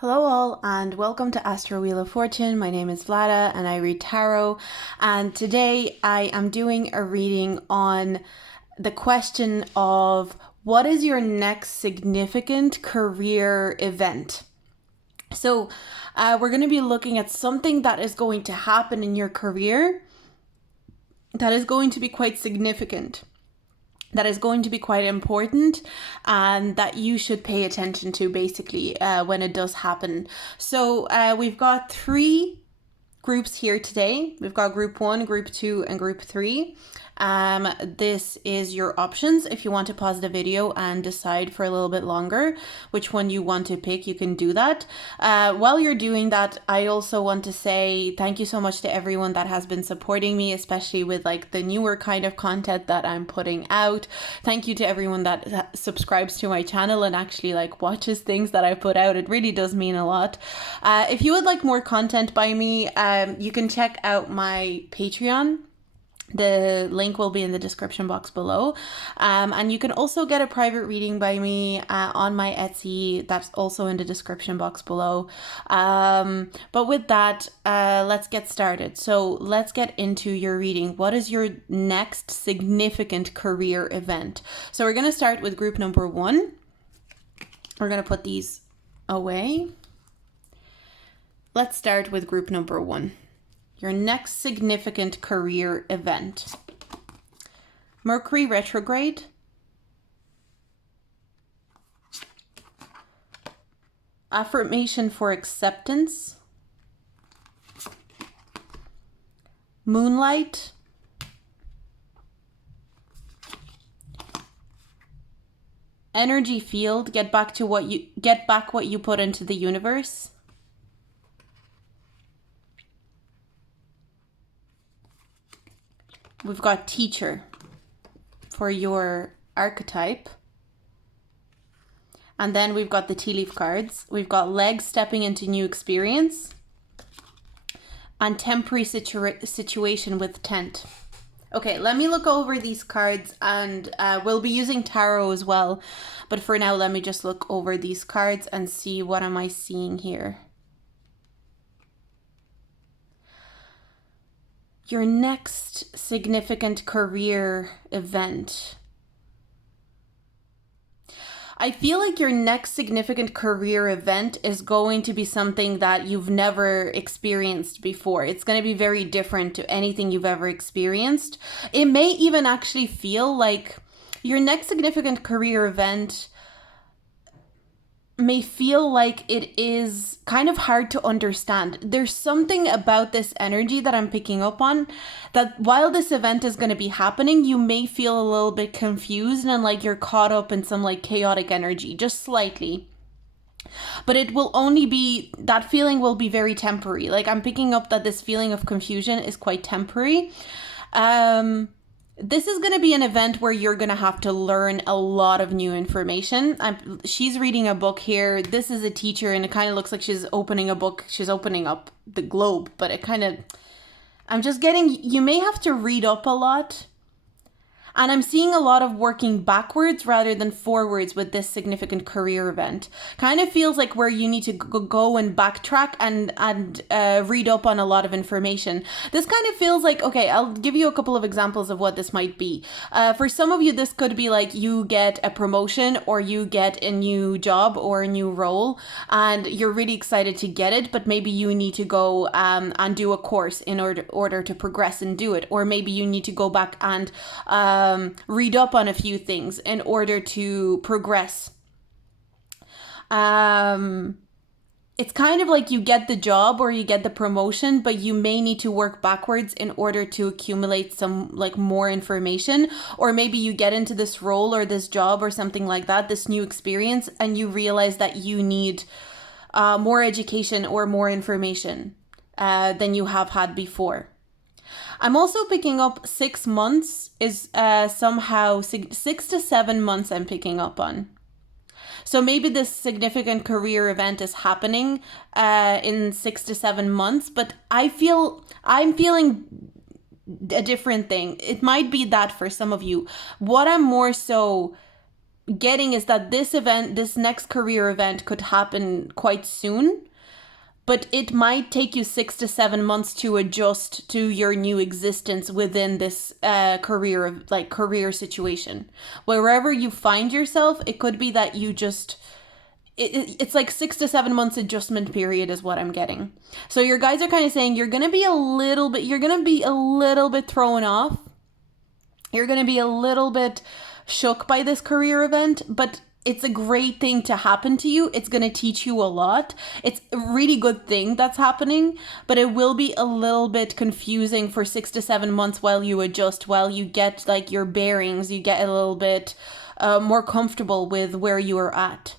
Hello all and welcome to Astro Wheel of Fortune. My name is Vlada and I read tarot, and today I am doing a reading on the question of what is your next significant career event? So we're going to be looking at something that is going to happen in your career that is going to be quite significant, that is going to be quite important, and that you should pay attention to basically when it does happen. So we've got three groups here today. We've got group 1, group 2, and group 3. This is your options. If you want to pause the video and decide for a little bit longer which one you want to pick, you can do that. While you're doing that, I also want to say thank you so much to everyone that has been supporting me, especially with like the newer kind of content that I'm putting out. Thank you to everyone that subscribes to my channel and actually like watches things that I put out. It really does mean a lot. If you would like more content by me, you can check out my Patreon. The link will be in the description box below. And you can also get a private reading by me on my Etsy. That's also in the description box below. But with that, let's get started. So let's get into your reading. What is your next significant career event? So we're going to start with group number 1. We're going to put these away. Let's start with group number 1. Your next significant career event. Mercury retrograde. Affirmation for acceptance. Moonlight. Energy field. Get back what you put into the universe. We've got teacher for your archetype. And then we've got the tea leaf cards. We've got legs stepping into new experience. And temporary situation with tent. Okay, let me look over these cards, and we'll be using tarot as well. But for now, let me just look over these cards and see what am I seeing here. Your next significant career event. I feel like your next significant career event is going to be something that you've never experienced before. It's going to be very different to anything you've ever experienced. It may even actually feel like your next significant career event may feel like it is kind of hard to understand. There's something about this energy that I'm picking up on, that while this event is going to be happening, you may feel a little bit confused and like you're caught up in some like chaotic energy, just slightly. But it will only be, that feeling will be very temporary. Like I'm picking up that this feeling of confusion is quite temporary. This is going to be an event where you're going to have to learn a lot of new information. She's reading a book here. This is a teacher, and it kind of looks like she's opening a book. She's opening up the globe, but it kind of, I'm just getting, you may have to read up a lot. And I'm seeing a lot of working backwards rather than forwards with this significant career event. Kind of feels like where you need to go and backtrack and read up on a lot of information. This kind of feels like, okay, I'll give you a couple of examples of what this might be. For some of you, this could be like you get a promotion or you get a new job or a new role and you're really excited to get it, but maybe you need to go and do a course in order to progress and do it. Or maybe you need to go back and read up on a few things in order to progress. It's kind of like you get the job or you get the promotion, but you may need to work backwards in order to accumulate some like more information. Or maybe you get into this role or this job or something like that, this new experience, and you realize that you need more education or more information than you have had before. I'm also picking up 6 months is somehow 6 to 7 months I'm picking up on. So maybe this significant career event is happening in 6 to 7 months, but I'm feeling a different thing. It might be that for some of you. What I'm more so getting is that this next career event could happen quite soon, but it might take you 6 to 7 months to adjust to your new existence within this career situation. Wherever you find yourself, it could be that you just it's like 6 to 7 months adjustment period is what I'm getting. So your guys are kind of saying you're gonna be a little bit thrown off. You're gonna be a little bit shook by this career event, but it's a great thing to happen to you. It's going to teach you a lot. It's a really good thing that's happening, but it will be a little bit confusing for 6 to 7 months while you adjust, while you get like your bearings, you get a little bit more comfortable with where you are at.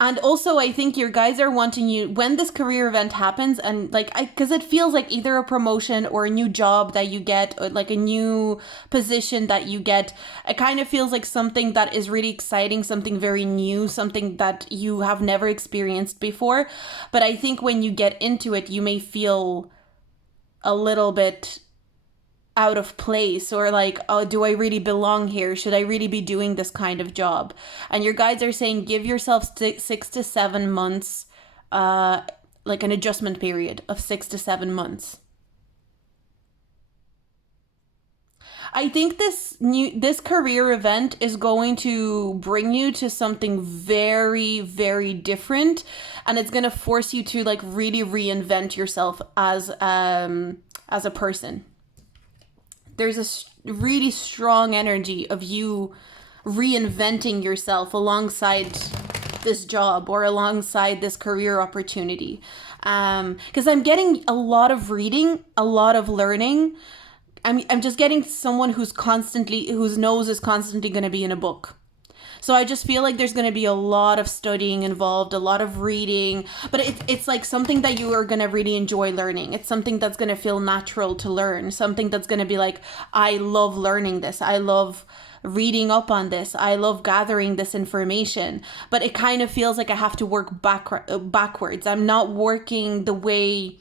And also, I think your guys are wanting you, when this career event happens, and because it feels like either a promotion or a new job that you get, or like a new position that you get, it kind of feels like something that is really exciting, something very new, something that you have never experienced before. But I think when you get into it, you may feel a little bit out of place, or like, oh, do I really belong here? Should I really be doing this kind of job? And your guides are saying give yourself 6 to 7 months, like an adjustment period of 6 to 7 months. I think this career event is going to bring you to something very, very different, and it's going to force you to like really reinvent yourself as a person. There's a really strong energy of you reinventing yourself alongside this job or alongside this career opportunity. Because I'm getting a lot of reading, a lot of learning. I'm just getting someone whose nose is constantly going to be in a book. So I just feel like there's going to be a lot of studying involved, a lot of reading, but it's like something that you are going to really enjoy learning. It's something that's going to feel natural to learn, something that's going to be like, I love learning this. I love reading up on this. I love gathering this information, but it kind of feels like I have to work backwards. I'm not working the way.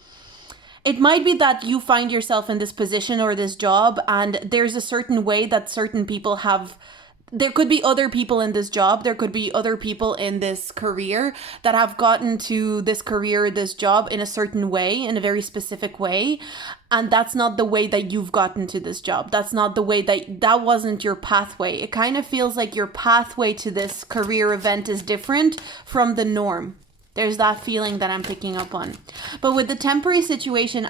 It might be that you find yourself in this position or this job, and there's a certain way that certain people have. There could be other people in this job, there could be other people in this career that have gotten to this career, this job in a certain way, in a very specific way. And that's not the way that you've gotten to this job. That's not the way that wasn't your pathway. It kind of feels like your pathway to this career event is different from the norm. There's that feeling that I'm picking up on. But with the temporary situation,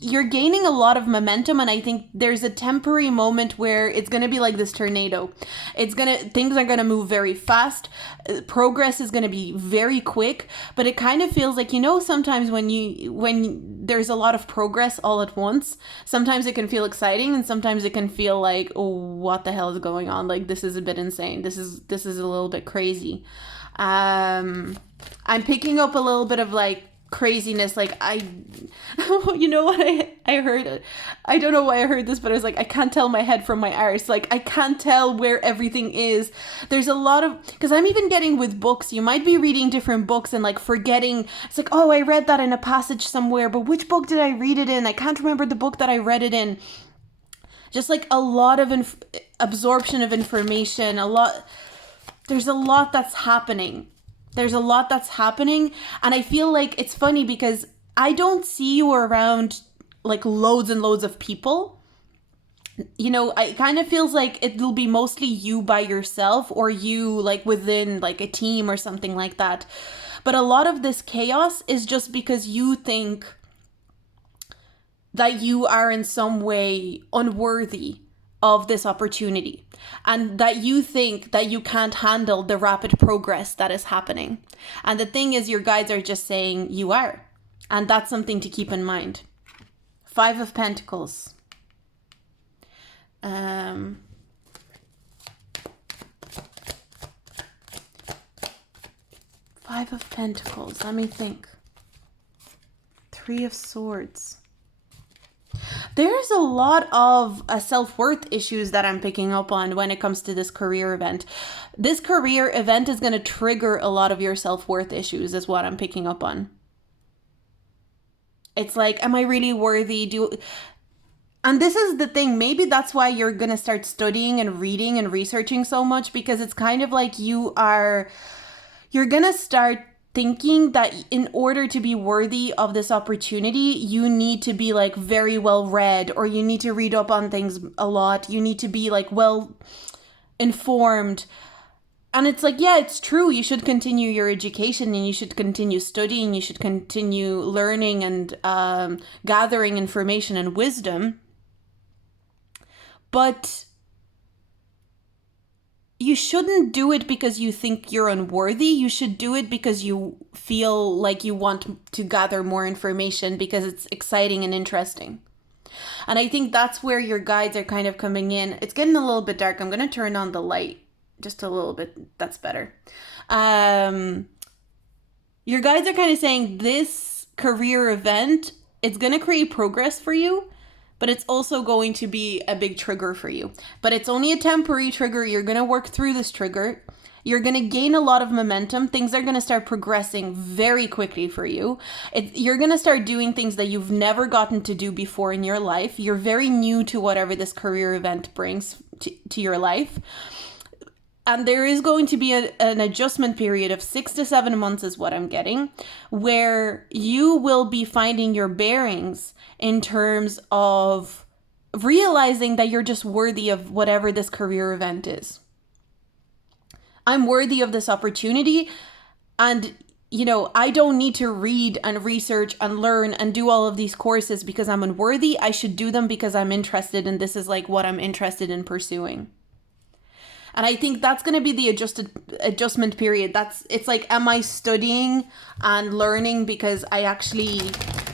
you're gaining a lot of momentum, and I think there's a temporary moment where it's going to be like this tornado. Things are going to move very fast. Progress is going to be very quick, but it kind of feels like, sometimes when there's a lot of progress all at once, sometimes it can feel exciting, and sometimes it can feel like, oh, what the hell is going on? Like, this is a bit insane. This is a little bit crazy. I'm picking up a little bit of like craziness. Like you know what I heard? I don't know why I heard this, but I was like, I can't tell my head from my arse. Like, I can't tell where everything is. There's a lot of, because I'm even getting with books, you might be reading different books and like forgetting. It's like, oh, I read that in a passage somewhere, but which book did I read it in? I can't remember the book that I read it in. Just like a lot of absorption of information, there's a lot that's happening. And I feel like it's funny because I don't see you around like loads and loads of people. It kind of feels like it'll be mostly you by yourself, or you like within like a team or something like that. But a lot of this chaos is just because you think that you are in some way unworthy of this opportunity, and that you think that you can't handle the rapid progress that is happening. And the thing is, your guides are just saying you are, and that's something to keep in mind. 5 of Pentacles. 5 of Pentacles, let me think. 3 of Swords. There's a lot of self-worth issues that I'm picking up on when it comes to this career event. This career event is going to trigger a lot of your self-worth issues, is what I'm picking up on. It's like, am I really worthy? And this is the thing, maybe that's why you're going to start studying and reading and researching so much, because it's kind of like you're going to start thinking that in order to be worthy of this opportunity, you need to be like very well read, or you need to read up on things a lot. You need to be like well informed. And it's like, yeah, it's true. You should continue your education, and you should continue studying. You should continue learning and gathering information and wisdom. But you shouldn't do it because you think you're unworthy. You should do it because you feel like you want to gather more information because it's exciting and interesting. And I think that's where your guides are kind of coming in. It's getting a little bit dark. I'm going to turn on the light just a little bit. That's better. Your guides are kind of saying this career event, it's going to create progress for you, but it's also going to be a big trigger for you. But it's only a temporary trigger. You're going to work through this trigger. You're going to gain a lot of momentum. Things are going to start progressing very quickly for you. You're going to start doing things that you've never gotten to do before in your life. You're very new to whatever this career event brings to your life. And there is going to be an adjustment period of 6 to 7 months is what I'm getting, where you will be finding your bearings in terms of realizing that you're just worthy of whatever this career event is. I'm worthy of this opportunity, and I don't need to read and research and learn and do all of these courses because I'm unworthy. I should do them because I'm interested, and this is like what I'm interested in pursuing. And I think that's going to be the adjustment period. It's like, am I studying and learning because I actually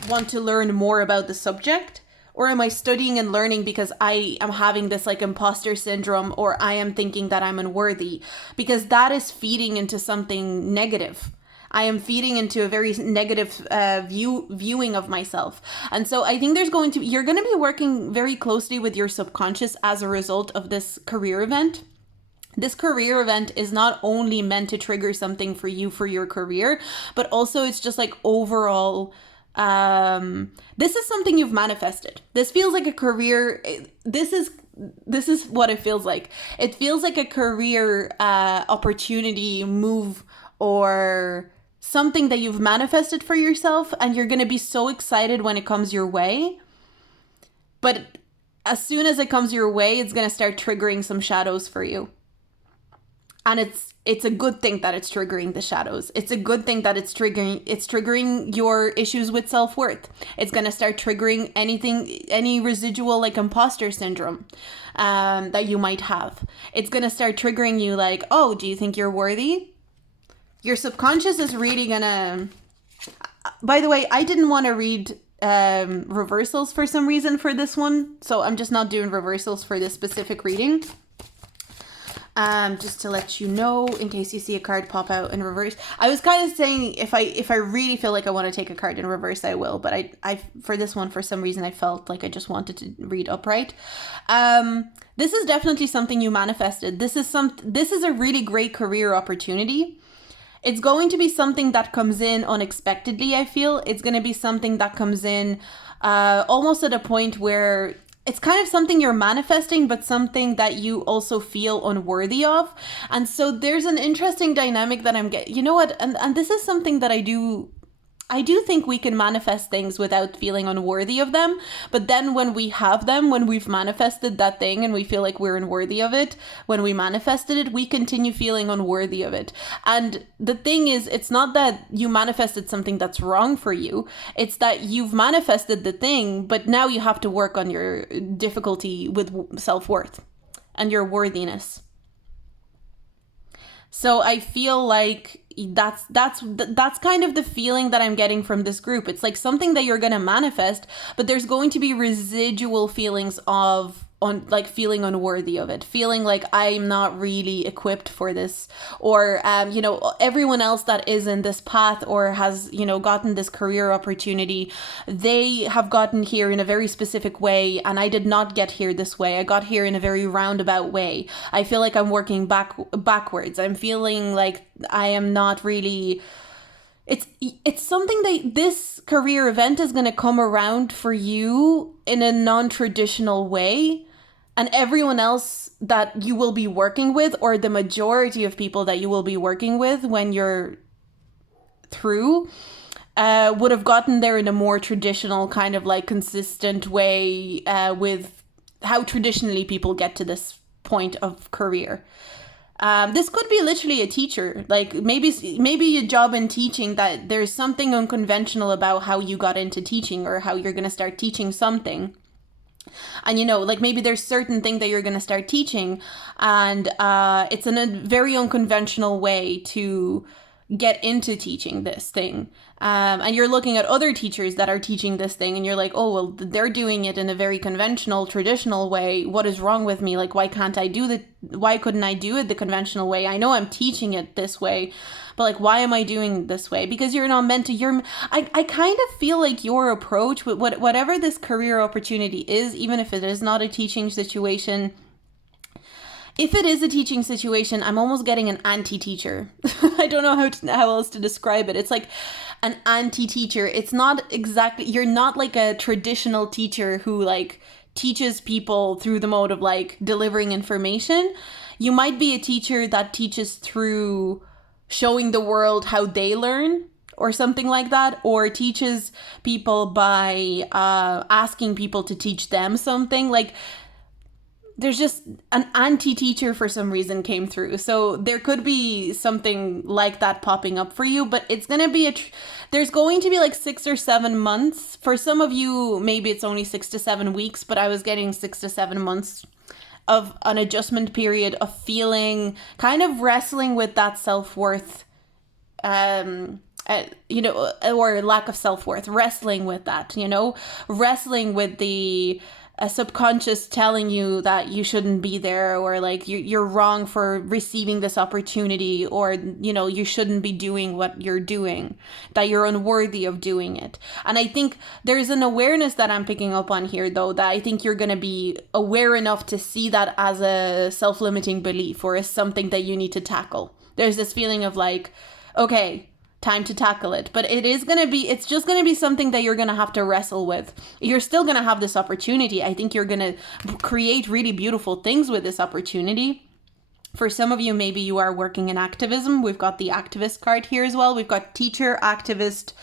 want to learn more about the subject? Or am I studying and learning because I am having this like imposter syndrome, or I am thinking that I'm unworthy? Because that is feeding into something negative. I am feeding into a very negative viewing of myself. And so I think you're going to be working very closely with your subconscious as a result of this career event. This career event is not only meant to trigger something for you for your career, but also it's just like overall, this is something you've manifested. This feels like a career. This is what it feels like. It feels like a career opportunity move, or something that you've manifested for yourself, and you're going to be so excited when it comes your way. But as soon as it comes your way, it's going to start triggering some shadows for you. And it's a good thing that it's triggering the shadows. It's a good thing that it's triggering your issues with self-worth. It's going to start triggering any residual like imposter syndrome that you might have. It's going to start triggering you like, oh, do you think you're worthy? Your subconscious is really going to... By the way, I didn't want to read reversals for some reason for this one. So I'm just not doing reversals for this specific reading. Just to let you know, in case you see a card pop out in reverse. I was kind of saying if I really feel like I want to take a card in reverse, I will. But I for this one, for some reason, I felt like I just wanted to read upright. This is definitely something you manifested. This is a really great career opportunity. It's going to be something that comes in unexpectedly, I feel. It's going to be something that comes in almost at a point where it's kind of something you're manifesting, but something that you also feel unworthy of. And so there's an interesting dynamic that I'm getting. You know what? And this is something that I do think we can manifest things without feeling unworthy of them. But then when we have them, when we've manifested that thing and we feel like we're unworthy of it, when we manifested it, we continue feeling unworthy of it. And the thing is, it's not that you manifested something that's wrong for you. It's that you've manifested the thing, but now you have to work on your difficulty with self-worth and your worthiness. So I feel like that's kind of the feeling that I'm getting from this group. It's like something that you're going to manifest, but there's going to be residual feelings of feeling unworthy of it, feeling like I'm not really equipped for this, or everyone else that is in this path or has gotten this career opportunity, they have gotten here in a very specific way, and I did not get here this way. I got here in a very roundabout way. I feel like I'm working backwards. I'm feeling like I am not really it's something that this career event is going to come around for you in a non-traditional way, and everyone else that you will be working with, or the majority of people that you will be working with when you're through, would have gotten there in a more traditional kind of like consistent way, with how traditionally people get to this point of career. This could be literally a teacher, like maybe a job in teaching, that there's something unconventional about how you got into teaching or how you're going to start teaching something. And like maybe there's certain thing that you're going to start teaching, and it's in a very unconventional way to get into teaching this thing. And you're looking at other teachers that are teaching this thing, and you're like, oh, well, they're doing it in a very conventional, traditional way. What is wrong with me? Like, why couldn't I do it the conventional way? I know I'm teaching it this way, but like, why am I doing it this way? Because you're not meant to. I kind of feel like your approach with whatever this career opportunity is, even if it is not a teaching situation, if it is a teaching situation, I'm almost getting an anti-teacher. I don't know how else to describe it. It's like an anti-teacher. It's not exactly, you're not like a traditional teacher who like teaches people through the mode of like delivering information. You might be a teacher that teaches through showing the world how they learn, or something like that, or teaches people by asking people to teach them something. Like, there's just an anti-teacher for some reason came through. So there could be something like that popping up for you, but it's going to be there's going to be like 6 or 7 months. For some of you, maybe it's only 6 to 7 weeks, but I was getting 6 to 7 months of an adjustment period of feeling, kind of wrestling with that self-worth, or lack of self-worth, wrestling with that, wrestling with the a subconscious telling you that you shouldn't be there, or like you're wrong for receiving this opportunity, or you shouldn't be doing what you're doing, that you're unworthy of doing it. And I think there's an awareness that I'm picking up on here, though, that I think you're going to be aware enough to see that as a self-limiting belief, or as something that you need to tackle. There's this feeling of like, okay, time to tackle it. But it's just going to be something that you're going to have to wrestle with. You're still going to have this opportunity. I think you're going to create really beautiful things with this opportunity. For some of you, maybe you are working in activism. We've got the activist card here as well. We've got teacher, activist,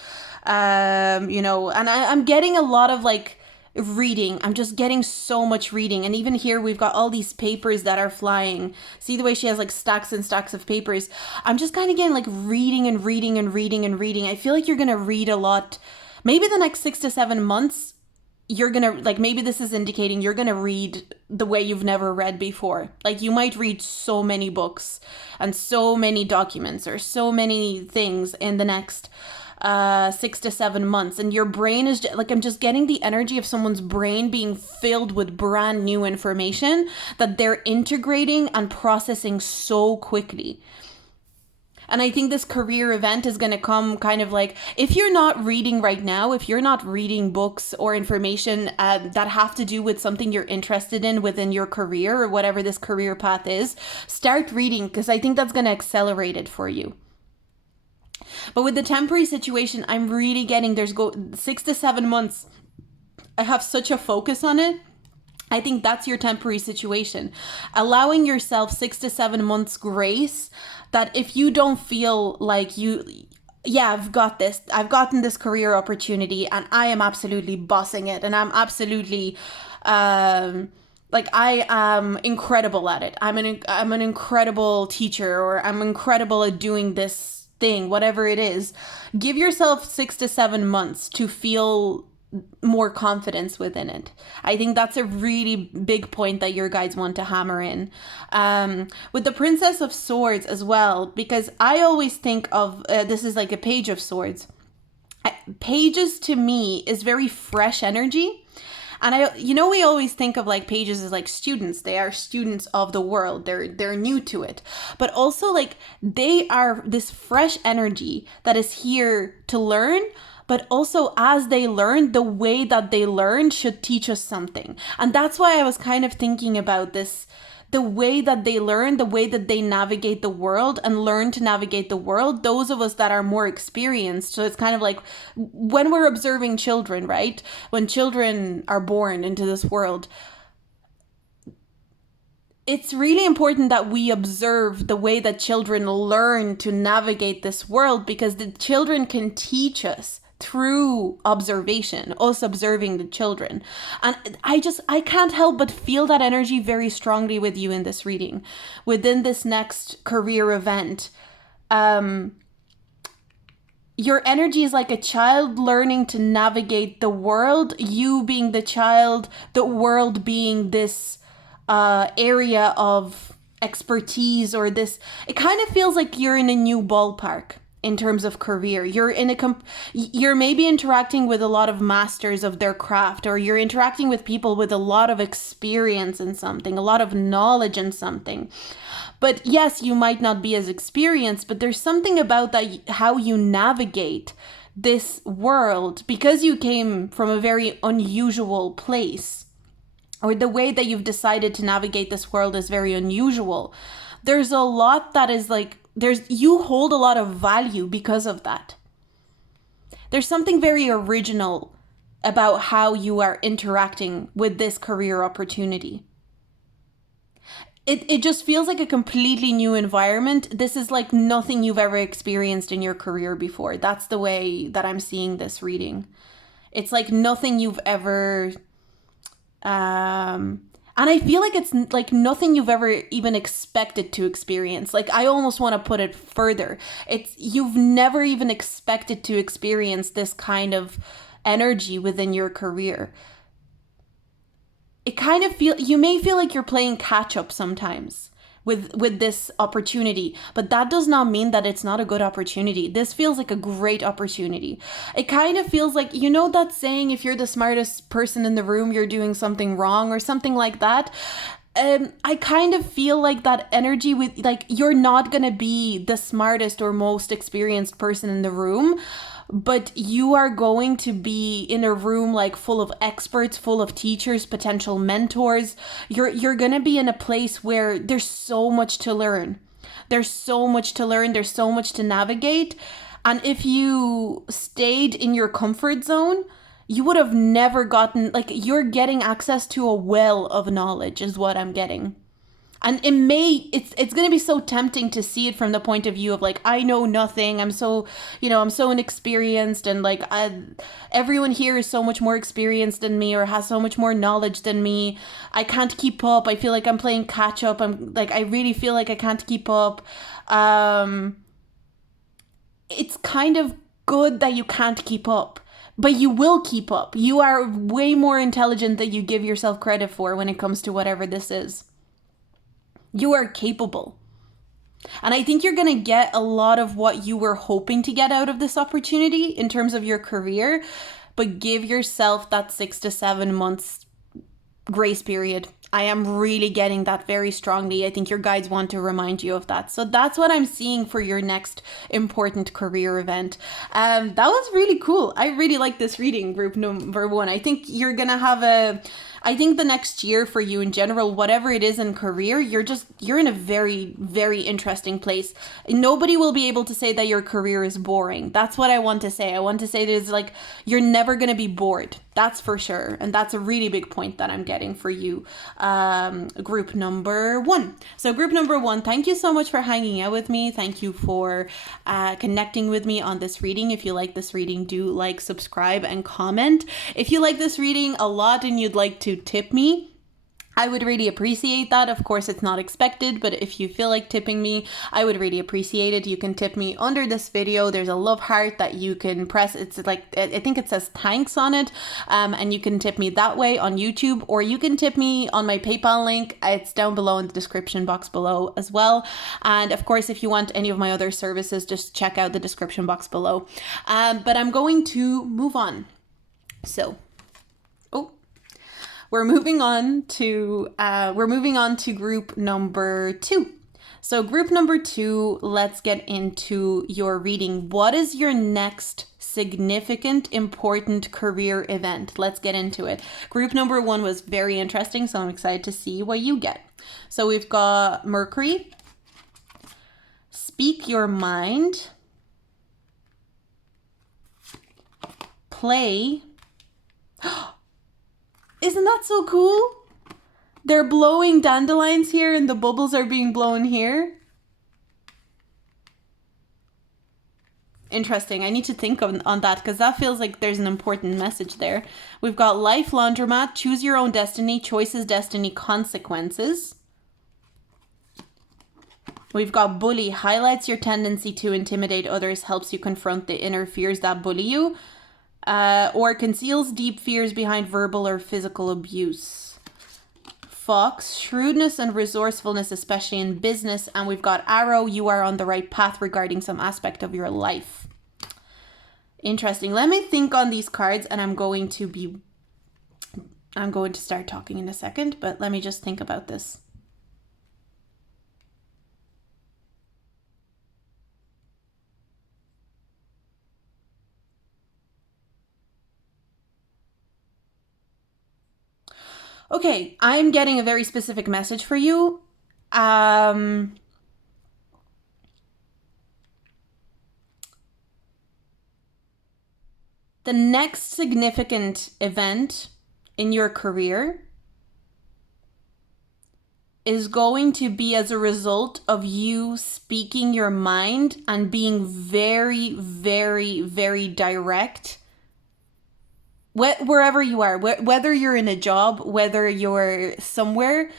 and I'm getting a lot of like reading. I'm just getting so much reading. And even here we've got all these papers that are flying. See the way she has like stacks and stacks of papers? I'm just kind of getting like reading and reading and reading and reading. I feel like you're gonna read a lot. Maybe the next 6 to 7 months, you're gonna, like, maybe this is indicating you're gonna read the way you've never read before. Like, you might read so many books and so many documents or so many things in the next 6 to 7 months, and your brain is like, I'm just getting the energy of someone's brain being filled with brand new information that they're integrating and processing so quickly. And I think this career event is going to come kind of like, if you're not reading right now, if you're not reading books or information that have to do with something you're interested in within your career, or whatever this career path is, start reading, because I think that's going to accelerate it for you. But with the temporary situation, I'm really getting 6 to 7 months. I have such a focus on it. I think that's your temporary situation. Allowing yourself 6 to 7 months grace, that if you don't feel like I've got this, I've gotten this career opportunity and I am absolutely bossing it, and I'm absolutely, like, I am incredible at it. I'm an incredible teacher, or I'm incredible at doing this thing, whatever it is. Give yourself 6 to 7 months to feel more confidence within it. I think that's a really big point that your guides want to hammer in. With the Princess of Swords as well, because I always think of, this is like a Page of Swords. Pages to me is very fresh energy. And we always think of like pages as like students. They are students of the world. They're new to it. But also, like, they are this fresh energy that is here to learn. But also, as they learn, the way that they learn should teach us something. And that's why I was kind of thinking about this the way that they learn, the way that they navigate the world and learn to navigate the world, those of us that are more experienced. So it's kind of like when we're observing children, right? When children are born into this world, it's really important that we observe the way that children learn to navigate this world, because the children can teach us through observation, us observing the children. And I can't help but feel that energy very strongly with you in this reading, within this next career event. Your energy is like a child learning to navigate the world, you being the child, the world being this area of expertise, or this, it kind of feels like you're in a new ballpark in terms of career. You're maybe interacting with a lot of masters of their craft, or you're interacting with people with a lot of experience in something, a lot of knowledge in something. But yes, you might not be as experienced, but there's something about that, how you navigate this world, because you came from a very unusual place, or the way that you've decided to navigate this world is very unusual. There's a lot that is like, you hold a lot of value because of that. There's something very original about how you are interacting with this career opportunity. It just feels like a completely new environment. This is like nothing you've ever experienced in your career before. That's the way that I'm seeing this reading. It's like nothing you've ever... and I feel like it's like nothing you've ever even expected to experience. Like, I almost want to put it further. You've never even expected to experience this kind of energy within your career. It kind of you may feel like you're playing catch up sometimes with this opportunity, but that does not mean that it's not a good opportunity. This feels like a great opportunity. It kind of feels like, you know that saying, if you're the smartest person in the room, you're doing something wrong, or something like that. I kind of feel like that energy with, like, you're not going to be the smartest or most experienced person in the room, but you are going to be in a room like full of experts, full of teachers, potential mentors. You're going to be in a place where there's so much to learn. There's so much to learn. There's so much to navigate. And if you stayed in your comfort zone, you would have never gotten, like, you're getting access to a well of knowledge is what I'm getting. And it's going to be so tempting to see it from the point of view of like, I know nothing. I'm so inexperienced, and like everyone here is so much more experienced than me, or has so much more knowledge than me. I can't keep up. I feel like I'm playing catch up. I really feel like I can't keep up. It's kind of good that you can't keep up, but you will keep up. You are way more intelligent than you give yourself credit for when it comes to whatever this is. You are capable. And I think you're going to get a lot of what you were hoping to get out of this opportunity in terms of your career, but give yourself that 6 to 7 months grace period. I am really getting that very strongly. I think your guides want to remind you of that. So that's what I'm seeing for your next important career event. That was really cool. I really like this reading, group number 1. I think you're going to have I think the next year for you in general, whatever it is in career, you're in a very, very interesting place. Nobody will be able to say that your career is boring. That's what I want to say. I want to say that it's like, you're never going to be bored. That's for sure. And that's a really big point that I'm getting for you. Group number 1. So group number 1, thank you so much for hanging out with me. Thank you for connecting with me on this reading. If you like this reading, do like, subscribe, and comment. If you like this reading a lot and you'd like to tip me, I would really appreciate that. Of course, it's not expected, but if you feel like tipping me, I would really appreciate it. You can tip me under this video. There's a love heart that you can press. It's like, I think it says thanks on it. And you can tip me that way on YouTube, or you can tip me on my PayPal link. It's down below in the description box below as well. And of course, if you want any of my other services, just check out the description box below. But I'm going to move on. So, we're moving on to group number 2. So group number 2, let's get into your reading. What is your next significant, important career event? Let's get into it. Group number 1 was very interesting, so I'm excited to see what you get. So we've got Mercury, speak your mind, play. Isn't that so cool? They're blowing dandelions here and the bubbles are being blown here. Interesting. I need to think on that because that feels like there's an important message there. We've got life laundromat, choose your own destiny, choices, destiny, consequences. We've got bully, highlights your tendency to intimidate others, helps you confront the inner fears that bully you, or conceals deep fears behind verbal or physical abuse. Fox, shrewdness and resourcefulness, especially in business. And we've got arrow, you are on the right path regarding some aspect of your life. Interesting. Let me think on these cards and I'm going to start talking in a second, but let me just think about this. Okay, I'm getting a very specific message for you. The next significant event in your career is going to be as a result of you speaking your mind and being very, very, very direct. Wherever you are, whether you're in a job, whether you're somewhere,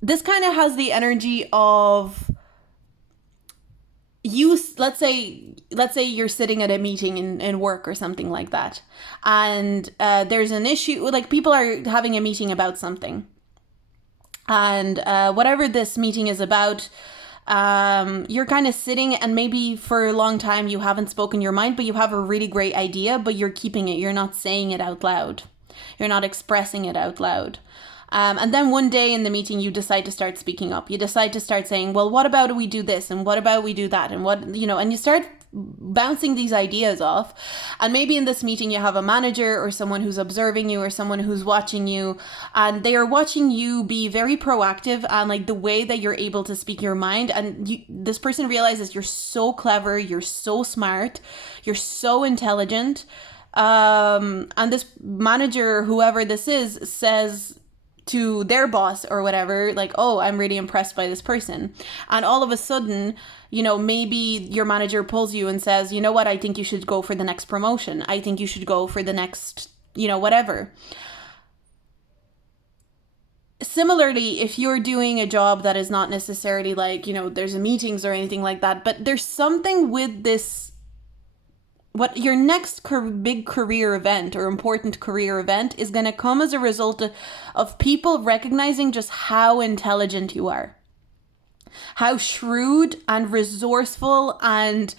this kind of has the energy of you. Let's say you're sitting at a meeting in work or something like that, and there's an issue, like people are having a meeting about something, and whatever this meeting is about, you're kind of sitting and maybe for a long time you haven't spoken your mind, but you have a really great idea, but you're keeping it. You're not saying it out loud. You're not expressing it out loud. And then one day in the meeting, you decide to start speaking up. You decide to start saying, well, what about we do this? And what about we do that? And what, and you start bouncing these ideas off. And maybe in this meeting, you have a manager or someone who's observing you or someone who's watching you. And they are watching you be very proactive and like the way that you're able to speak your mind. And this person realizes you're so clever, you're so smart, you're so intelligent. And this manager, whoever this is, says to their boss or whatever, like, oh, I'm really impressed by this person. And all of a sudden, maybe your manager pulls you and says, you know what, I think you should go for the next promotion. I think you should go for the next, whatever. Similarly, if you're doing a job that is not necessarily like, there's meetings or anything like that, but there's something with this, what your next big career event or important career event is going to come as a result of people recognizing just how intelligent you are, how shrewd and resourceful and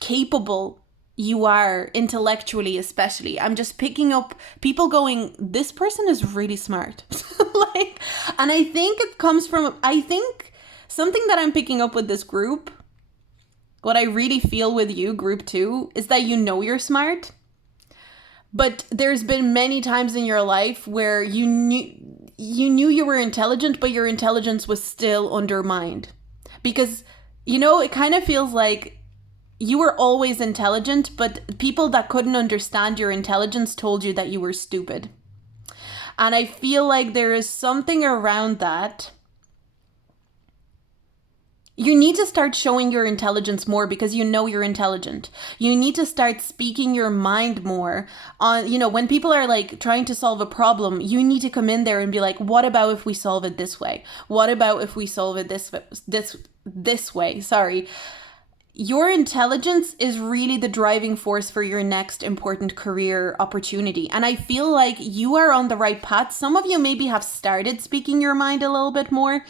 capable you are intellectually, especially. I'm just picking up people going, this person is really smart. And I think it comes from, something that I'm picking up with this group, what I really feel with you, group 2, is that you're smart. But there's been many times in your life where you knew you were intelligent, but your intelligence was still undermined. Because, it kind of feels like you were always intelligent, but people that couldn't understand your intelligence told you that you were stupid. And I feel like there is something around that. You need to start showing your intelligence more because you're intelligent. You need to start speaking your mind more on, when people are like trying to solve a problem, you need to come in there and be like, what about if we solve it this way? What about if we solve it this way? Sorry. Your intelligence is really the driving force for your next important career opportunity. And I feel like you are on the right path. Some of you maybe have started speaking your mind a little bit more.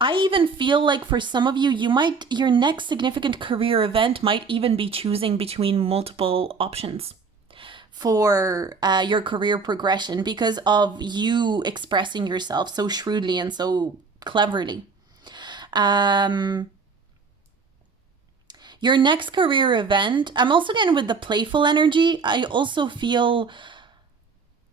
I even feel like for some of you, your next significant career event might even be choosing between multiple options for your career progression because of you expressing yourself so shrewdly and so cleverly. Your next career event, I'm also getting with the playful energy. I also feel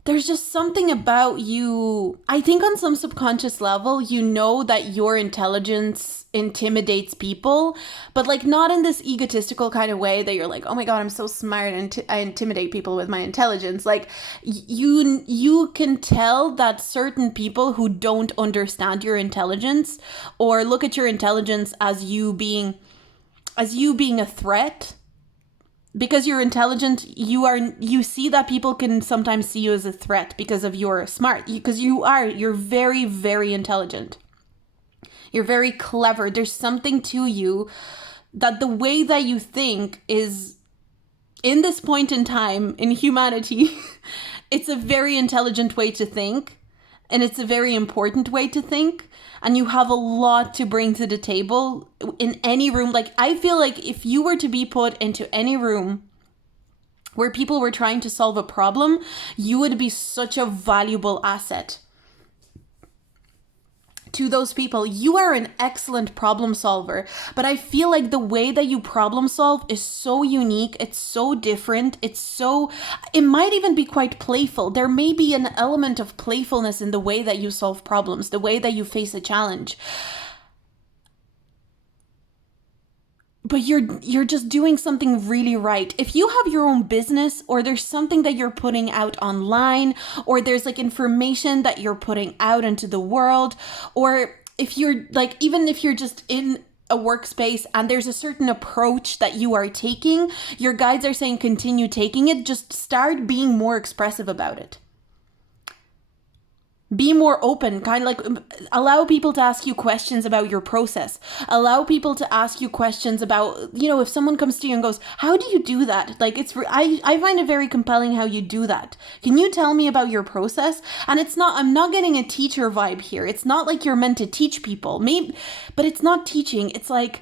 there's just something about you. I think on some subconscious level, you know that your intelligence intimidates people, but like not in this egotistical kind of way that you're like, oh my God, I'm so smart and I intimidate people with my intelligence. Like you can tell that certain people who don't understand your intelligence or look at your intelligence as you being a threat, because you're intelligent, you see that people can sometimes see you as a threat because of your smart, because you're very, very intelligent. You're very clever. There's something to you that the way that you think is, in this point in time in humanity, it's a very intelligent way to think, and it's a very important way to think. And you have a lot to bring to the table in any room. Like, I feel like if you were to be put into any room where people were trying to solve a problem, you would be such a valuable asset to those people. You are an excellent problem solver, but I feel like the way that you problem solve is so unique. It's so different. It might even be quite playful. There may be an element of playfulness in the way that you solve problems, the way that you face a challenge. But you're just doing something really right. If you have your own business, or there's something that you're putting out online, or there's like information that you're putting out into the world, or if you're like, even if you're just in a workspace and there's a certain approach that you are taking, your guides are saying continue taking it. Just start being more expressive about it. Be more open, kind of like allow people to ask you questions about your process. Allow people to ask you questions about, if someone comes to you and goes, how do you do that? Like, I find it very compelling how you do that. Can you tell me about your process? And I'm not getting a teacher vibe here. It's not like you're meant to teach people, maybe, but it's not teaching. It's like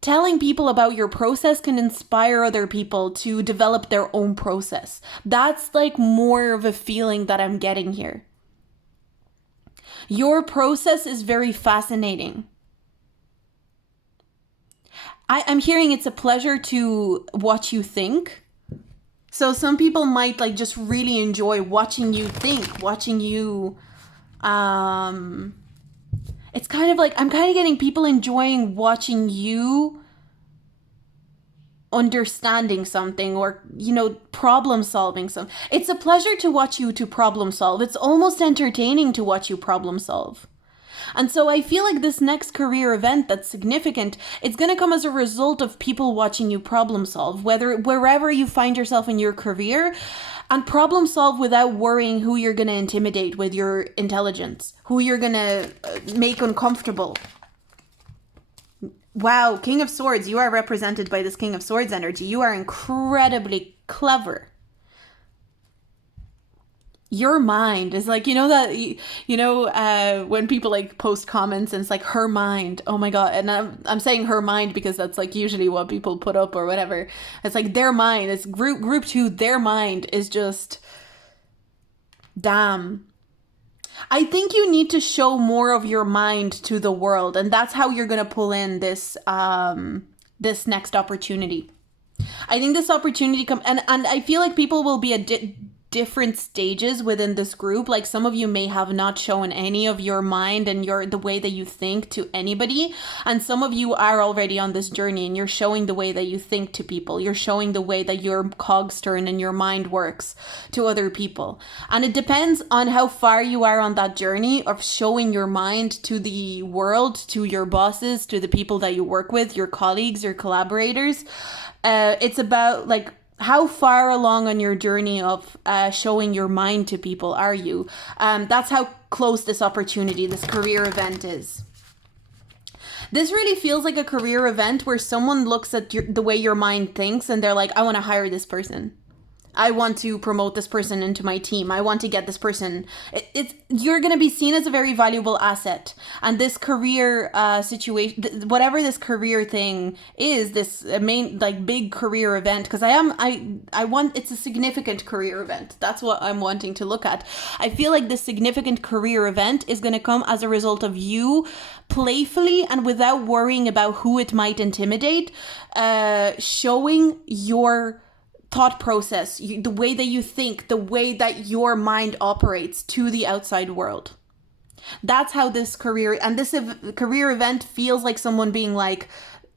telling people about your process can inspire other people to develop their own process. That's like more of a feeling that I'm getting here. Your process is very fascinating. I'm hearing it's a pleasure to watch you think. So some people might like just really enjoy watching you think, watching you, it's kind of like, I'm kind of getting people enjoying watching you understanding something, or problem solving something. It's a pleasure to watch you to problem solve. It's almost entertaining to watch you problem solve. And so I feel like this next career event that's significant, it's going to come as a result of people watching you problem solve, wherever you find yourself in your career, and problem solve without worrying who you're going to intimidate with your intelligence, who you're going to make uncomfortable. Wow, King of Swords, you are represented by this King of Swords energy. You are incredibly clever. Your mind is like, when people like post comments and it's like her mind. Oh my God. And I'm saying her mind because that's like usually what people put up or whatever. It's like their mind. It's group 2. Their mind is just, damn. I think you need to show more of your mind to the world, and that's how you're going to pull in this this next opportunity. I think this opportunity and I feel like people will be at different stages within this group. Like, some of you may have not shown any of your mind and the way that you think to anybody, and some of you are already on this journey and you're showing the way that you think to people. You're showing the way that your cogs turn and your mind works to other people. And it depends on how far you are on that journey of showing your mind to the world, to your bosses, to the people that you work with, your colleagues, your collaborators. It's about like, how far along on your journey of showing your mind to people are you? That's how close this opportunity, this career event is. This really feels like a career event where someone looks at the way your mind thinks and they're like, I want to hire this person. I want to promote this person into my team. I want to get this person. You're going to be seen as a very valuable asset. And this career situation, whatever this career thing is, this main like big career event, because it's a significant career event. That's what I'm wanting to look at. I feel like this significant career event is going to come as a result of you playfully and without worrying about who it might intimidate, showing your thought process, the way that you think, the way that your mind operates to the outside world. That's how this career event feels like someone being like,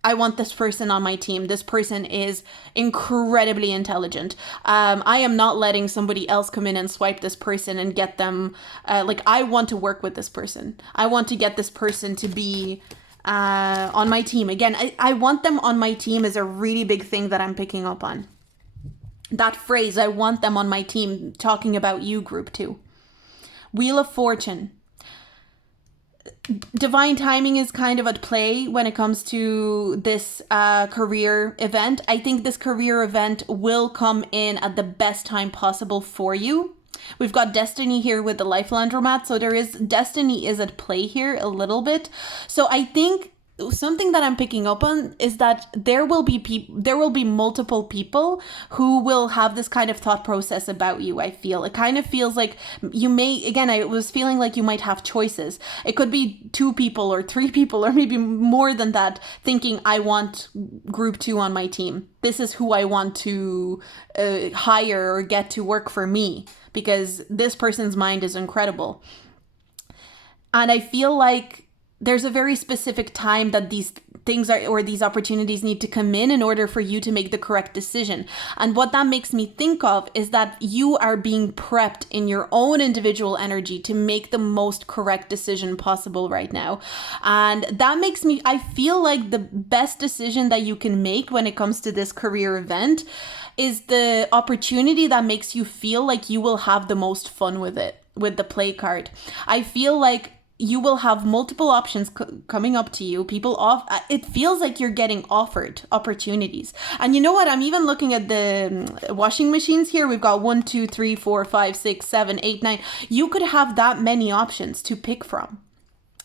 I want this person on my team. This person is incredibly intelligent. I am not letting somebody else come in and swipe this person and get them. I want to work with this person. I want to get this person to be on my team. Again, I want them on my team is a really big thing that I'm picking up on. That phrase, I want them on my team, talking about you, group 2. Wheel of Fortune. Divine timing is kind of at play when it comes to this career event. I think this career event will come in at the best time possible for you. We've got destiny here with the Life Landromat, so destiny is at play here a little bit. So I think something that I'm picking up on is that there will be multiple people who will have this kind of thought process about you. I feel it kind of feels like I was feeling like you might have choices. It could be 2 people or 3 people or maybe more than that thinking, I want group 2 on my team. This is who I want to hire or get to work for me because this person's mind is incredible. And I feel like there's a very specific time that these things these opportunities need to come in order for you to make the correct decision. And what that makes me think of is that you are being prepped in your own individual energy to make the most correct decision possible right now. And that makes I feel like the best decision that you can make when it comes to this career event is the opportunity that makes you feel like you will have the most fun with it, with the play card. I feel like you will have multiple options coming up to you. It feels like you're getting offered opportunities. And you know what? I'm even looking at the washing machines here. We've got 1, 2, 3, 4, 5, 6, 7, 8, 9. You could have that many options to pick from.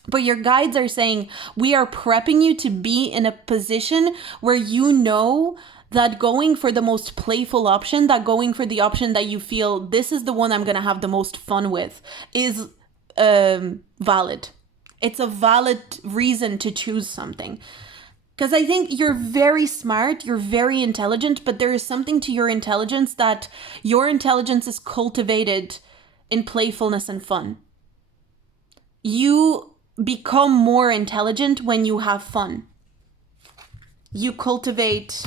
But your guides are saying, we are prepping you to be in a position where you know that going for the most playful option, that going for the option that you feel this is the one I'm going to have the most fun with is valid. It's a valid reason to choose something. Because I think you're very smart, you're very intelligent, but there is something to your intelligence that your intelligence is cultivated in playfulness and fun. You become more intelligent when you have fun. You cultivate,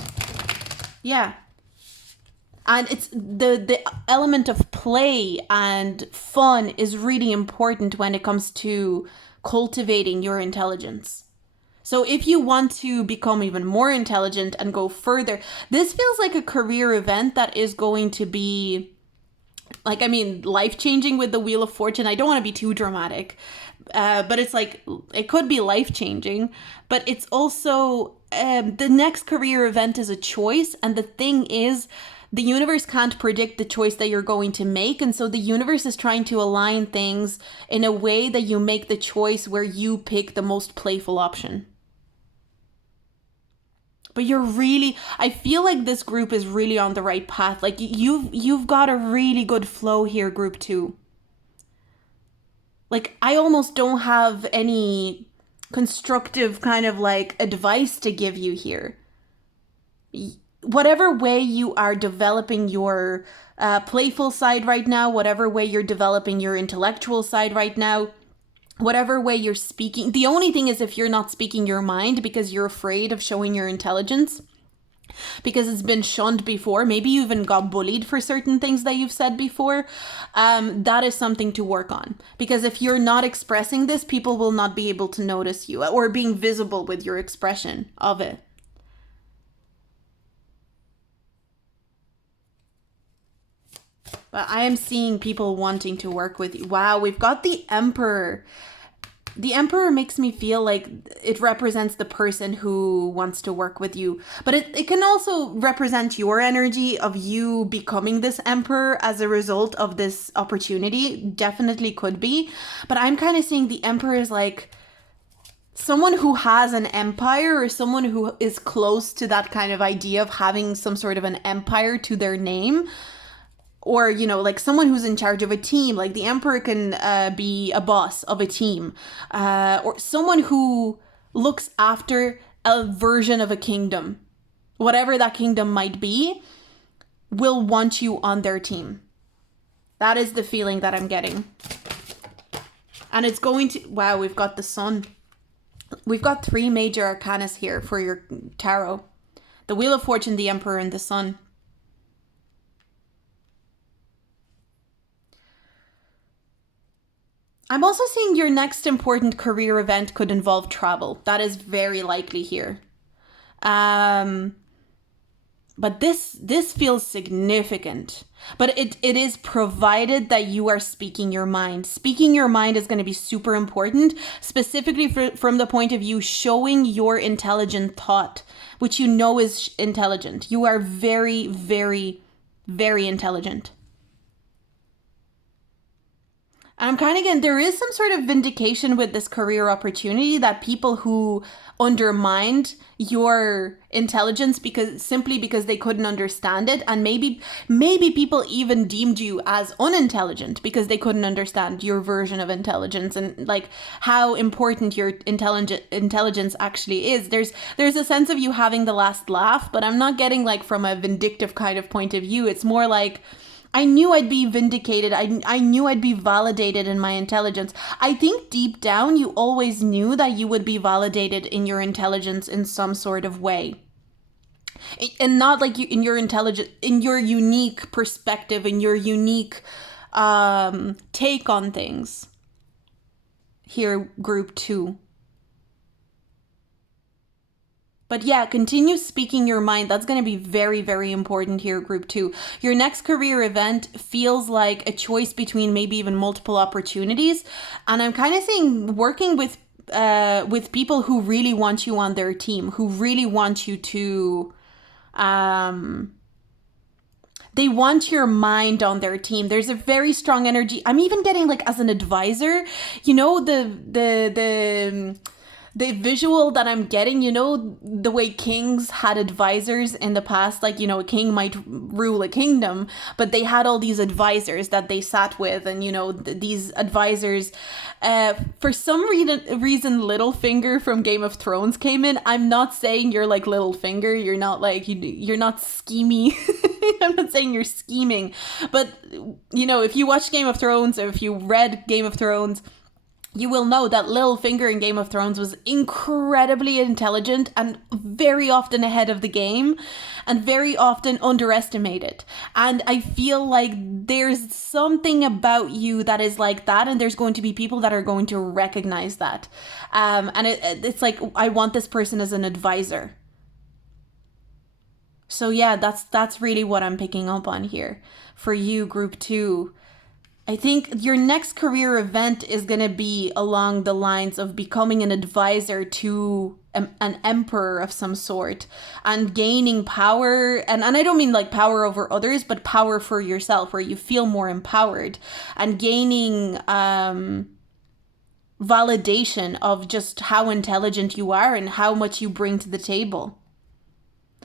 and it's the element of play and fun is really important when it comes to cultivating your intelligence. So if you want to become even more intelligent and go further, this feels like a career event that is going to be, life-changing with the Wheel of Fortune. I don't want to be too dramatic, but it's like, it could be life-changing, but it's also, the next career event is a choice. And the thing is, the universe can't predict the choice that you're going to make. And so the universe is trying to align things in a way that you make the choice where you pick the most playful option. But I feel like this group is really on the right path. Like you've got a really good flow here, group 2. Like I almost don't have any constructive kind of like advice to give you here. Whatever way you are developing your playful side right now, whatever way you're developing your intellectual side right now, whatever way you're speaking. The only thing is if you're not speaking your mind because you're afraid of showing your intelligence, because it's been shunned before. Maybe you even got bullied for certain things that you've said before. That is something to work on. Because if you're not expressing this, people will not be able to notice you or being visible with your expression of it. But I am seeing people wanting to work with you. Wow, we've got the Emperor. The Emperor makes me feel like it represents the person who wants to work with you. But it can also represent your energy of you becoming this Emperor as a result of this opportunity. Definitely could be. But I'm kind of seeing the Emperor as like someone who has an empire or someone who is close to that kind of idea of having some sort of an empire to their name. Or, you know, like someone who's in charge of a team, like the Emperor can be a boss of a team, or someone who looks after a version of a kingdom, whatever that kingdom might be. will want you on their team. That is the feeling that I'm getting. And it's going to, wow, we've got the Sun. We've got 3 major arcana here for your tarot. The Wheel of Fortune, the Emperor, and the Sun. I'm also seeing your next important career event could involve travel. That is very likely here. But this feels significant. But it is provided that you are speaking your mind. Speaking your mind is going to be super important, specifically from the point of view showing your intelligent thought, which you know is intelligent. You are very, very, very intelligent. And I'm kind of getting, there is some sort of vindication with this career opportunity that people who undermined your intelligence simply because they couldn't understand it, and maybe people even deemed you as unintelligent because they couldn't understand your version of intelligence and like how important your intelligence actually is. There's a sense of you having the last laugh, but I'm not getting like from a vindictive kind of point of view. It's more like, I knew I'd be vindicated. I knew I'd be validated in my intelligence. I think deep down you always knew that you would be validated in your intelligence in some sort of way. And not like you in your intelligence, in your unique perspective, in your unique take on things. Here, group 2. But yeah, continue speaking your mind. That's going to be very, very important here, group 2. Your next career event feels like a choice between maybe even multiple opportunities. And I'm kind of saying working with people who really want you on their team, who really want you to... they want your mind on their team. There's a very strong energy. I'm even getting like as an advisor, you know, the visual that I'm getting, you know, the way kings had advisors in the past, like, you know, a king might rule a kingdom, but they had all these advisors that they sat with. And, you know, these advisors, for some reason, Littlefinger from Game of Thrones came in. I'm not saying you're like Littlefinger. You're not like, you're not schemy. I'm not saying you're scheming. But, you know, if you watch Game of Thrones or if you read Game of Thrones, you will know that Littlefinger in Game of Thrones was incredibly intelligent and very often ahead of the game and very often underestimated. And I feel like there's something about you that is like that, and there's going to be people that are going to recognize that. And it's like, I want this person as an advisor. So yeah, that's really what I'm picking up on here. For you, group 2. I think your next career event is going to be along the lines of becoming an advisor to an emperor of some sort and gaining power. And I don't mean like power over others, but power for yourself, where you feel more empowered and gaining validation of just how intelligent you are and how much you bring to the table.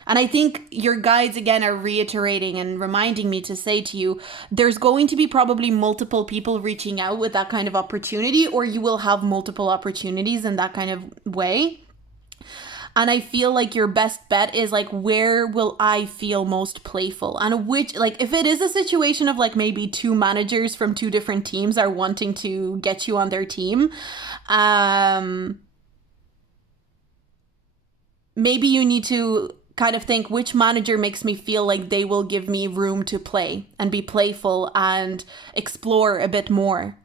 And I think your guides, again, are reiterating and reminding me to say to you, there's going to be probably multiple people reaching out with that kind of opportunity, or you will have multiple opportunities in that kind of way. And I feel like your best bet is like, where will I feel most playful? And which, like, if it is a situation of like maybe 2 managers from 2 different teams are wanting to get you on their team, maybe you need to kind of think, which manager makes me feel like they will give me room to play and be playful and explore a bit more.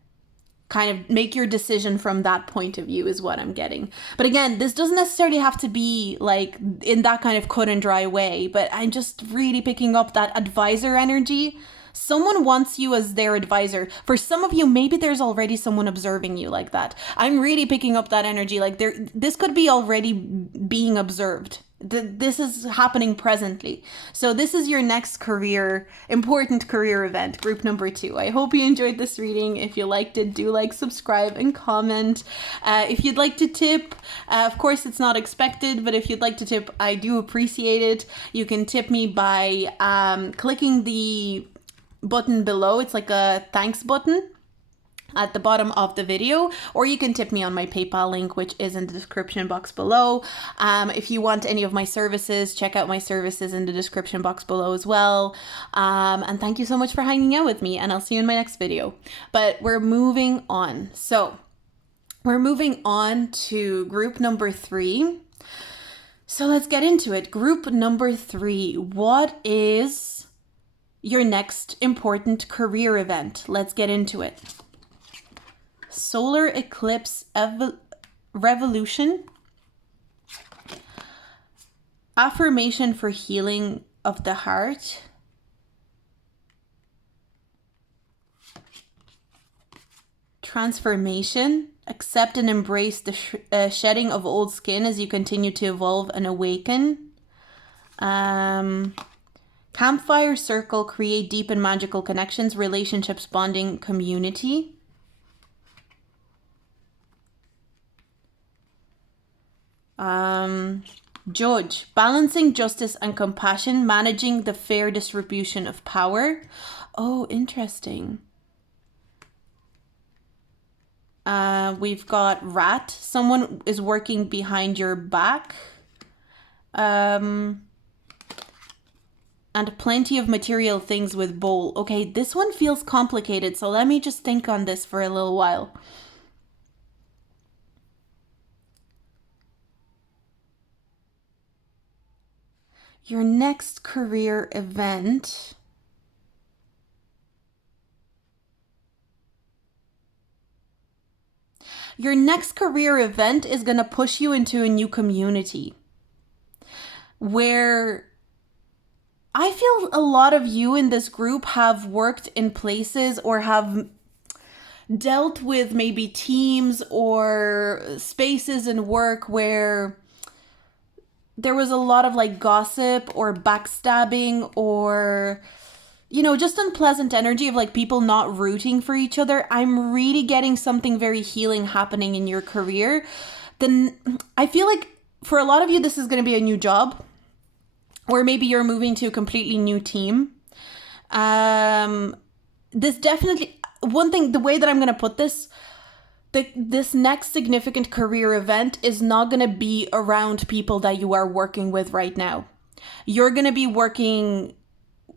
Kind of make your decision from that point of view is what I'm getting. But again, this doesn't necessarily have to be like in that kind of cut and dry way, but I'm just really picking up that advisor energy. Someone wants you as their advisor. For some of you, maybe there's already someone observing you like that. I'm really picking up that energy. Like this could be already being observed. This is happening presently. So this is your next important career event, group number 2. I hope you enjoyed this reading. If you liked it, do like, subscribe, and comment. If you'd like to tip, of course it's not expected, but if you'd like to tip, I do appreciate it. You can tip me by clicking the button below. It's like a thanks button. at the bottom of the video, or you can tip me on my PayPal link, which is in the description box below. If you want any of my services, check out my services in the description box below as well. And thank you so much for hanging out with me, and I'll see you in my next video. But we're moving on. So we're moving on to group number 3. So let's get into it. Group number 3. What is your next important career event? Let's get into it. Solar eclipse revolution. Affirmation for healing of the heart. Transformation. Accept and embrace the shedding of old skin as you continue to evolve and awaken. Campfire circle. Create deep and magical connections, relationships, bonding, community. Judge. Balancing justice and compassion, managing the fair distribution of power. Oh, interesting. We've got rat. Someone is working behind your back. And plenty of material things with bowl. Okay, this one feels complicated, so let me just think on this for a little while. Your next career event. Your next career event is going to push you into a new community where I feel a lot of you in this group have worked in places or have dealt with maybe teams or spaces in work where there was a lot of like gossip or backstabbing or, you know, just unpleasant energy of like people not rooting for each other. I'm really getting something very healing happening in your career. Then I feel like for a lot of you, this is going to be a new job, or maybe you're moving to a completely new team. This definitely, one thing, the way that I'm going to put this, this next significant career event is not going to be around people that you are working with right now. You're going to be working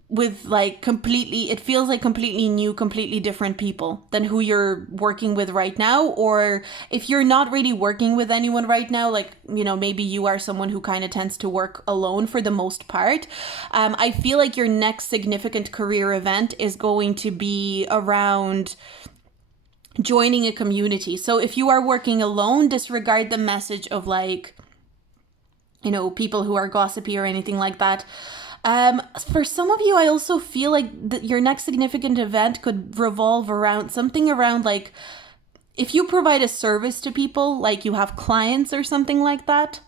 with like completely, it feels like completely new, completely different people than who you're working with right now. Or if you're not really working with anyone right now, like, you know, maybe you are someone who kind of tends to work alone for the most part. I feel like your next significant career event is going to be around joining a community. So if you are working alone, disregard the message of like, you know, people who are gossipy or anything like that. For some of you, I also feel like your next significant event could revolve around something around like, if you provide a service to people, like you have clients or something like that,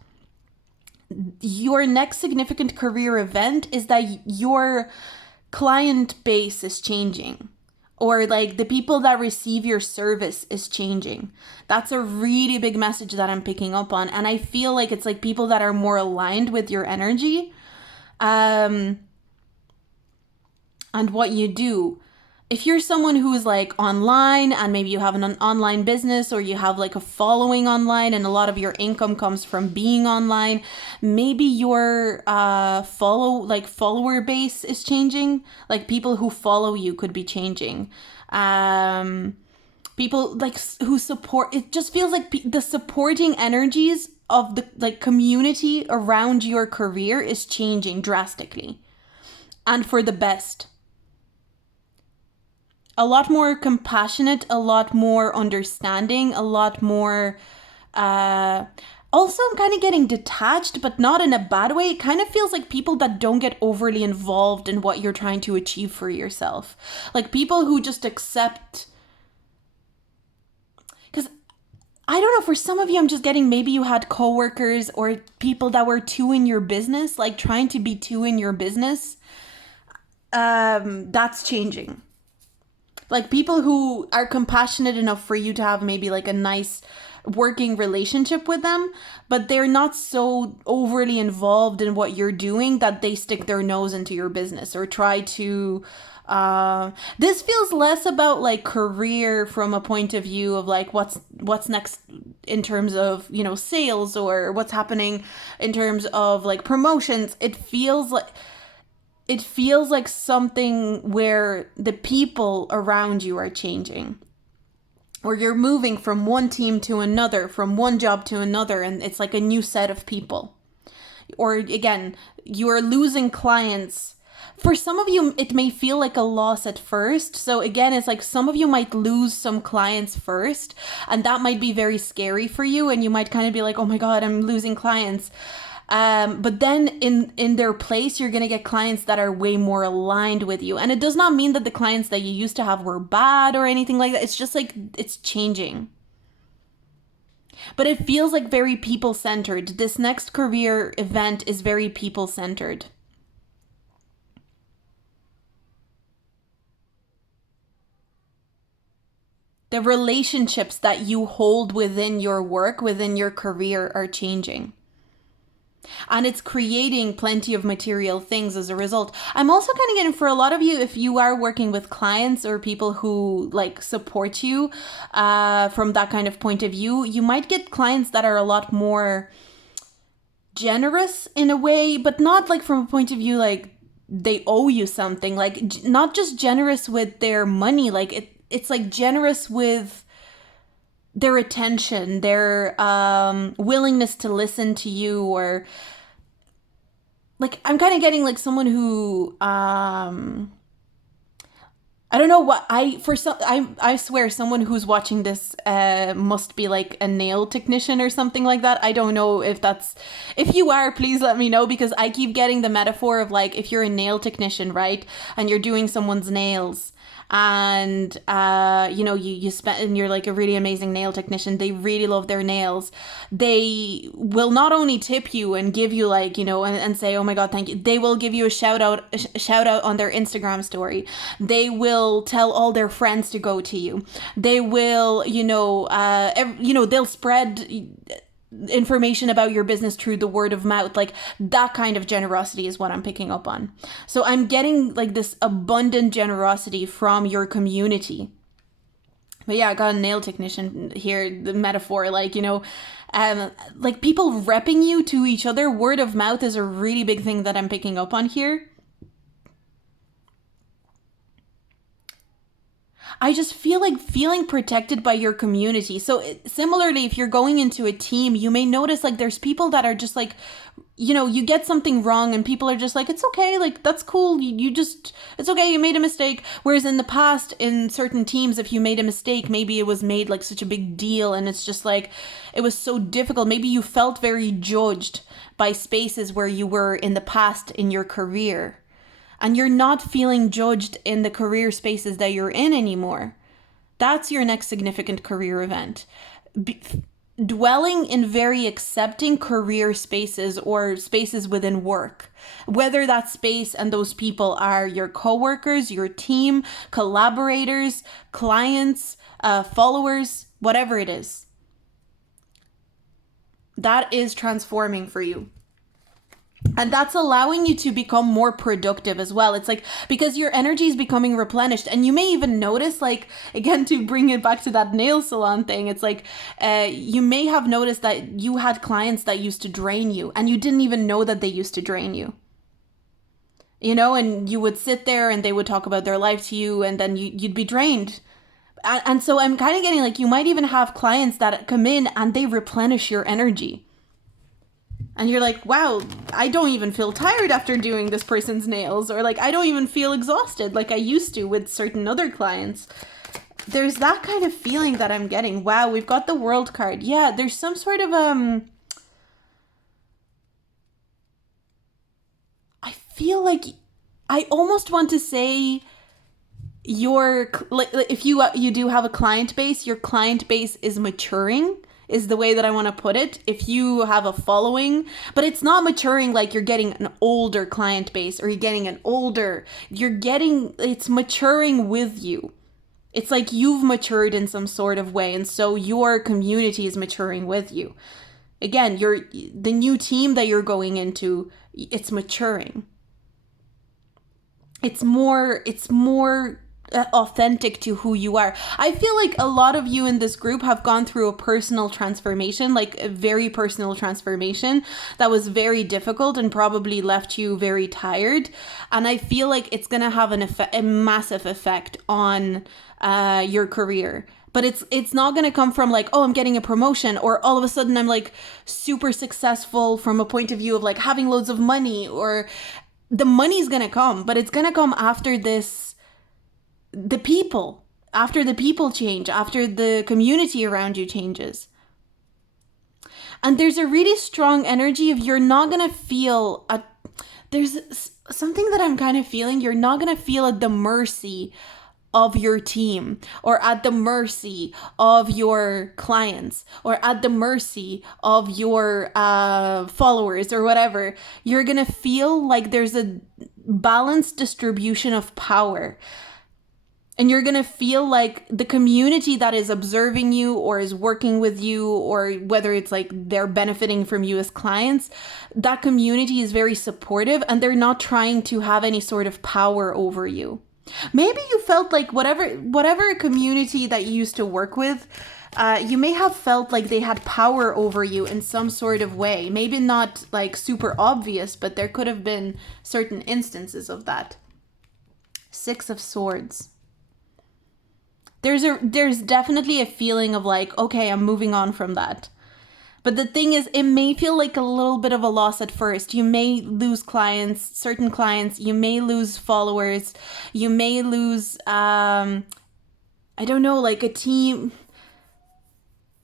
your next significant career event is that your client base is changing. Or like the people that receive your service is changing. That's a really big message that I'm picking up on. And I feel like it's like people that are more aligned with your energy. And what you do. If you're someone who's like online and maybe you have an online business or you have like a following online and a lot of your income comes from being online, maybe your follower base is changing. Like people who follow you could be changing. People like who support, it just feels like the supporting energies of the like community around your career is changing drastically and for the best. A lot more compassionate, a lot more understanding, a lot more, also I'm kind of getting detached, but not in a bad way. It kind of feels like people that don't get overly involved in what you're trying to achieve for yourself. Like people who just accept, because I don't know, for some of you, I'm just getting, maybe you had coworkers or people that were too in your business, like trying to be too in your business. That's changing. Like people who are compassionate enough for you to have maybe like a nice working relationship with them, but they're not so overly involved in what you're doing that they stick their nose into your business or try to This feels less about like career from a point of view of like what's next in terms of, you know, sales or what's happening in terms of like promotions. It feels like something where the people around you are changing, or you're moving from one team to another, from one job to another, and it's like a new set of people. Or again, you are losing clients. For some of you, it may feel like a loss at first. So again, it's like some of you might lose some clients first, and that might be very scary for you. And you might kind of be like, oh my God, I'm losing clients. But then in their place, you're going to get clients that are way more aligned with you. And it does not mean that the clients that you used to have were bad or anything like that. It's just like it's changing. But it feels like very people-centered. This next career event is very people-centered. The relationships that you hold within your work, within your career, are changing. And it's creating plenty of material things as a result. I'm also kind of getting, for a lot of you, if you are working with clients or people who like support you from that kind of point of view, you might get clients that are a lot more generous in a way, but not like from a point of view like they owe you something, like not just generous with their money, like it's like generous with their attention, their willingness to listen to you, or like I'm kind of getting like someone who I don't know what I swear someone who's watching this must be like a nail technician or something like that. I don't know if you are, please let me know, because I keep getting the metaphor of like if you're a nail technician, right? And you're doing someone's nails, and you know, you spend, and you're like a really amazing nail technician, they really love their nails, they will not only tip you and give you like, you know, and say, oh my God, thank you, they will give you a shout out on their Instagram story, they will tell all their friends to go to you, they will, you know, they'll spread information about your business through the word of mouth. Like that kind of generosity is what I'm picking up on. So I'm getting like this abundant generosity from your community. But yeah, I got a nail technician here, the metaphor, like, you know, like people repping you to each other. Word of mouth is a really big thing that I'm picking up on here. I just feel like feeling protected by your community. So similarly, if you're going into a team, you may notice like there's people that are just like, you know, you get something wrong and people are just like, it's okay, like that's cool, you just, it's okay, you made a mistake. Whereas in the past, in certain teams, if you made a mistake, maybe it was made like such a big deal, and it's just like, it was so difficult. Maybe you felt very judged by spaces where you were in the past in your career. And you're not feeling judged in the career spaces that you're in anymore. That's your next significant career event. Dwelling in very accepting career spaces or spaces within work. Whether that space and those people are your coworkers, your team, collaborators, clients, followers, whatever it is. That is transforming for you. And that's allowing you to become more productive as well. It's like, because your energy is becoming replenished, and you may even notice, like, again, to bring it back to that nail salon thing, it's like, you may have noticed that you had clients that used to drain you, and you didn't even know that they used to drain you. You know, and you would sit there and they would talk about their life to you, and then you'd be drained. And so I'm kind of getting like, you might even have clients that come in and they replenish your energy. And you're like, wow, I don't even feel tired after doing this person's nails. Or like, I don't even feel exhausted like I used to with certain other clients. There's that kind of feeling that I'm getting. Wow, we've got the World card. Yeah, there's some sort of, I feel like I almost want to say if you do have a client base, your client base is maturing, is the way that I want to put it. If you have a following, but it's not maturing like you're getting an older client base, or you're getting it's maturing with you. It's like you've matured in some sort of way, and so your community is maturing with you. Again, the new team that you're going into, it's maturing. it's more authentic to who you are. I feel like a lot of you in this group have gone through a personal transformation, like a very personal transformation that was very difficult and probably left you very tired. And I feel like it's going to have a massive effect on your career. But it's not going to come from like, oh, I'm getting a promotion, or all of a sudden I'm like super successful from a point of view of like having loads of money, or the money's going to come, but it's going to come after after the people change, after the community around you changes. And there's a really strong energy of you're not going to feel there's something that I'm kind of feeling, you're not going to feel at the mercy of your team, or at the mercy of your clients, or at the mercy of your followers, or whatever. You're going to feel like there's a balanced distribution of power. And you're going to feel like the community that is observing you or is working with you, or whether it's like they're benefiting from you as clients, that community is very supportive and they're not trying to have any sort of power over you. Maybe you felt like whatever community that you used to work with, you may have felt like they had power over you in some sort of way. Maybe not like super obvious, but there could have been certain instances of that. 6 of Swords. There's definitely a feeling of like, okay, I'm moving on from that. But the thing is, it may feel like a little bit of a loss at first. You may lose clients, certain clients. You may lose followers. You may lose, I don't know, like a team.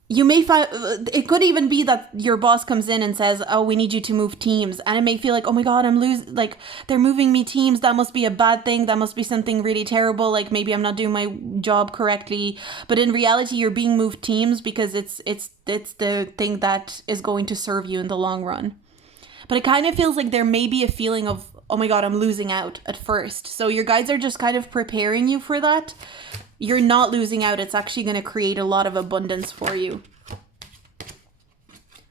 You may find, it could even be that your boss comes in and says, oh, we need you to move teams. And it may feel like, oh my God, like, they're moving me teams. That must be a bad thing. That must be something really terrible. Like, maybe I'm not doing my job correctly. But in reality, you're being moved teams because it's the thing that is going to serve you in the long run. But it kind of feels like there may be a feeling of, oh my God, I'm losing out at first. So your guides are just kind of preparing you for that. You're not losing out. It's actually going to create a lot of abundance for you.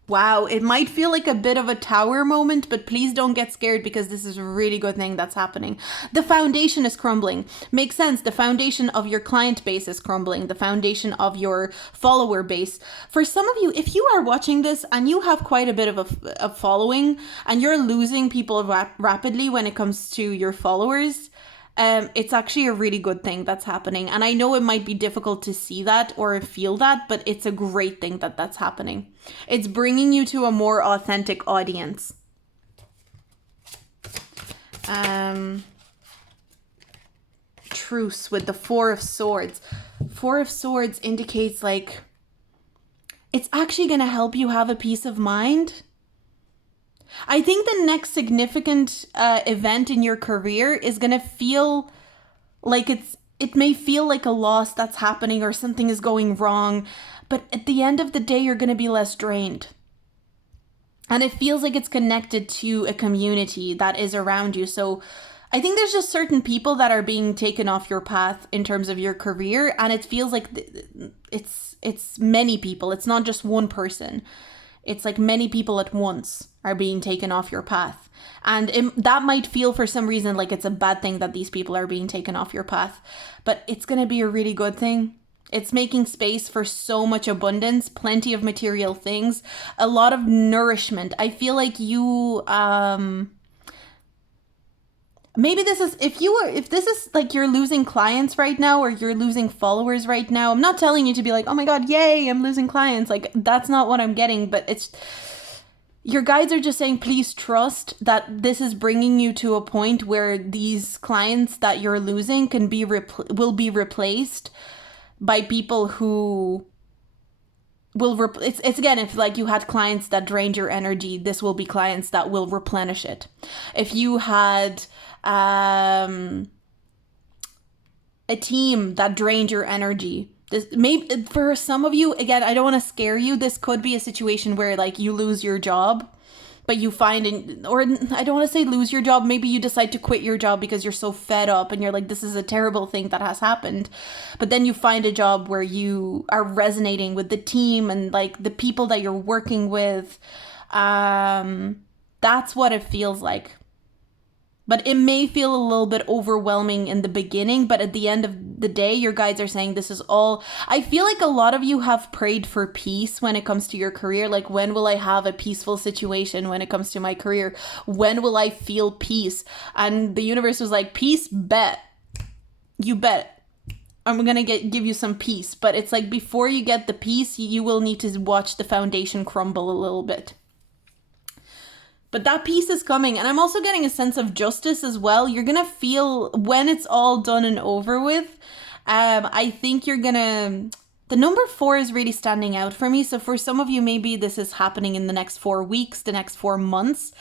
Wow, it might feel like a bit of a tower moment, but please don't get scared because this is a really good thing that's happening. The foundation is crumbling. Makes sense. The foundation of your client base is crumbling. The foundation of your follower base. For some of you, if you are watching this and you have quite a bit of a following and you're losing people rapidly when it comes to your followers, it's actually a really good thing that's happening. And I know it might be difficult to see that or feel that, but it's a great thing that that's happening. It's bringing you to a more authentic audience. Truce with the 4 of Swords. 4 of Swords indicates like it's actually going to help you have a peace of mind. I think the next significant event in your career is going to feel like it may feel like a loss that's happening or something is going wrong, but at the end of the day, you're going to be less drained. And it feels like it's connected to a community that is around you. So I think there's just certain people that are being taken off your path in terms of your career, and it feels like it's many people. It's not just one person. It's like many people at once are being taken off your path. And that might feel for some reason like it's a bad thing that these people are being taken off your path. But it's going to be a really good thing. It's making space for so much abundance, plenty of material things, a lot of nourishment. I feel like you... Maybe this is, if this is like you're losing clients right now or you're losing followers right now, I'm not telling you to be like, oh my God, yay, I'm losing clients. Like, that's not what I'm getting, but it's, your guides are just saying, please trust that this is bringing you to a point where these clients that you're losing will be replaced by people who it's again, if like you had clients that drained your energy, this will be clients that will replenish it. If you had a team that drained your energy, this maybe for some of you, again, I don't want to scare you, this could be a situation where like you lose your job, but you find, or I don't want to say lose your job, maybe you decide to quit your job because you're so fed up and you're like, this is a terrible thing that has happened. But then you find a job where you are resonating with the team and like the people that you're working with. That's what it feels like. But it may feel a little bit overwhelming in the beginning, but at the end of the day, your guides are saying this is all. I feel like a lot of you have prayed for peace when it comes to your career. Like, when will I have a peaceful situation when it comes to my career? When will I feel peace? And the universe was like, peace, bet. You bet. I'm going to give you some peace. But it's like, before you get the peace, you will need to watch the foundation crumble a little bit. But that peace is coming. And I'm also getting a sense of justice as well. You're going to feel, when it's all done and over with, I think you're going to... The number 4 is really standing out for me. So for some of you, maybe this is happening in the next 4 weeks, the next 4 months.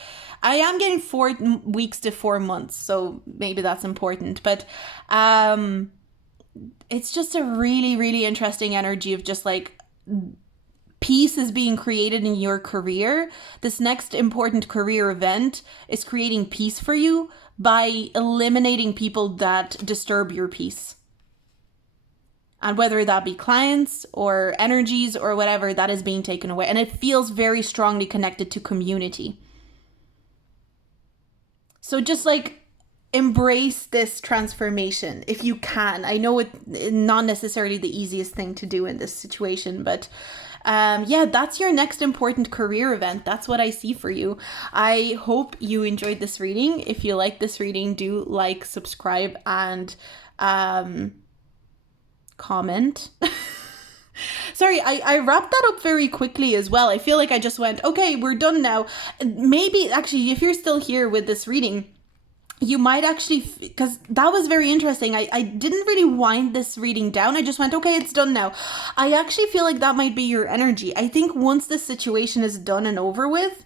I am getting 4 weeks to 4 months. So maybe that's important. But it's just a really, really interesting energy of just like... Peace is being created in your career. This next important career event is creating peace for you by eliminating people that disturb your peace. And whether that be clients or energies or whatever, that is being taken away. And it feels very strongly connected to community. So just like embrace this transformation if you can. I know it's not necessarily the easiest thing to do in this situation, but yeah, that's your next important career event. That's what I see for you. I hope you enjoyed this reading. If you like this reading, do like, subscribe, and comment. Sorry, I wrapped that up very quickly as well. I feel like I just went, okay, we're done now. Maybe, actually, if you're still here with this reading, you might actually, because that was very interesting. I didn't really wind this reading down. I just went, okay, it's done now. I actually feel like that might be your energy. I think once this situation is done and over with,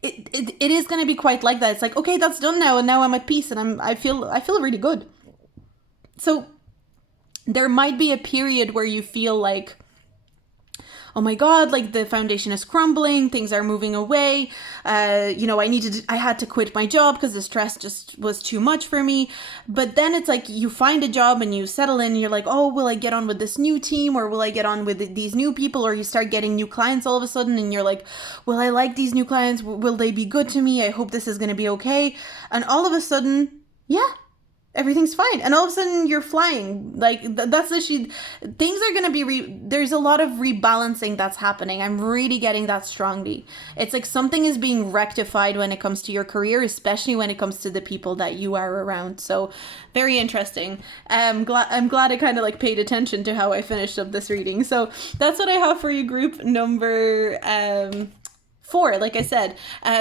it is going to be quite like that. It's like, okay, that's done now, and now I'm at peace, and I feel really good. So there might be a period where you feel like, oh my God, like the foundation is crumbling, things are moving away. I had to quit my job because the stress just was too much for me. But then it's like you find a job and you settle in and you're like, oh, will I get on with this new team, or will I get on with these new people? Or you start getting new clients all of a sudden and you're like, well, I like these new clients. Will they be good to me? I hope this is going to be okay. And all of a sudden, yeah, everything's fine. And all of a sudden you're flying. Like that's literally, things are going to be, there's a lot of rebalancing that's happening. I'm really getting that strongly. It's like something is being rectified when it comes to your career, especially when it comes to the people that you are around. So very interesting. I'm glad I kind of like paid attention to how I finished up this reading. So that's what I have for you, group number 4, like I said.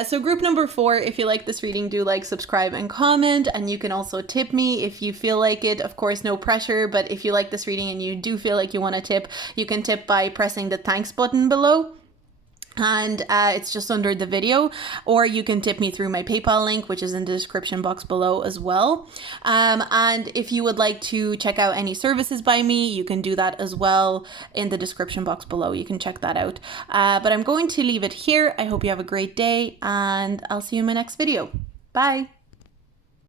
So group number 4, if you like this reading, do like, subscribe, and comment. And you can also tip me if you feel like it. Of course, no pressure, but if you like this reading and you do feel like you want to tip, you can tip by pressing the thanks button below. And it's just under the video, or you can tip me through my PayPal link, which is in the description box below as well. And if you would like to check out any services by me, you can do that as well in the description box below. You can check that out. But I'm going to leave it here. I hope you have a great day, and I'll see you in my next video. Bye.